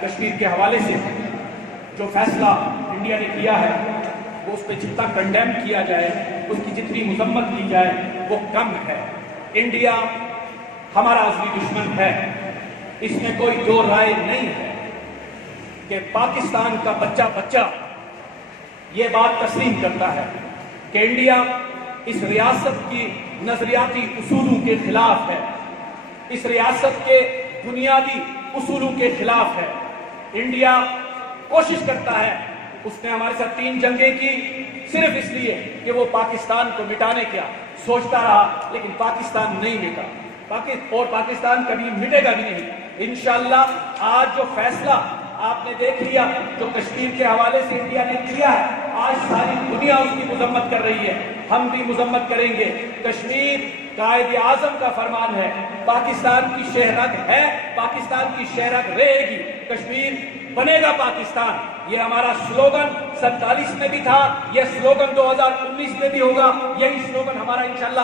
کشمیر کے حوالے سے جو فیصلہ انڈیا نے کیا ہے وہ اس پہ جتنا کنڈیم کیا جائے، اس کی جتنی مذمت کی جائے وہ کم ہے۔ انڈیا ہمارا اصلی دشمن ہے، اس میں کوئی دو رائے نہیں ہے کہ پاکستان کا بچہ بچہ یہ بات تسلیم کرتا ہے کہ انڈیا اس ریاست کی نظریاتی اصولوں کے خلاف ہے، اس ریاست کے بنیادی اصولوں کے خلاف ہے۔ انڈیا کوشش کرتا ہے، اس نے ہمارے ساتھ 3 جنگیں کی صرف اس لیے کہ وہ پاکستان کو مٹانے کا سوچتا رہا، لیکن پاکستان نہیں مٹا، اور پاکستان کبھی مٹے گا بھی نہیں۔ انشاءاللہ آج جو فیصلہ آپ نے دیکھ لیا جو کشمیر کے حوالے سے انڈیا نے کیا ہے، آج ساری دنیا اس کی مذمت کر رہی ہے، ہم بھی مذمت کریں گے۔ کشمیر قائد اعظم کا فرمان ہے، پاکستان کی شہرت ہے، پاکستان کی شہرت رہے گی، کشمیر بنے گا پاکستان۔ یہ ہمارا سلوگن 47 میں بھی تھا، یہ سلوگن 2019 میں بھی ہوگا، یہی سلوگن ہمارا انشاءاللہ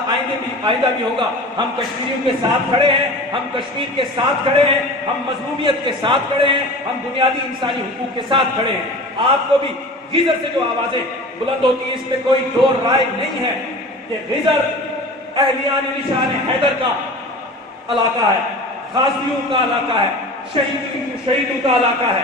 آئندہ بھی ہوگا۔ ہم کشمیریوں کے ساتھ کھڑے ہیں، ہم کشمیر کے ساتھ کھڑے ہیں، ہم مظلومیت کے ساتھ کھڑے ہیں، ہم بنیادی انسانی حقوق کے ساتھ کھڑے ہیں۔ آپ کو بھی غیزر سے جو آوازیں بلند ہوتی ہیں اس میں کوئی دو رائے نہیں ہے کہ غیزر اہلیان نشان حیدر کا علاقہ ہے، غازیوں کا علاقہ ہے، شہیدوں کا علاقہ ہے۔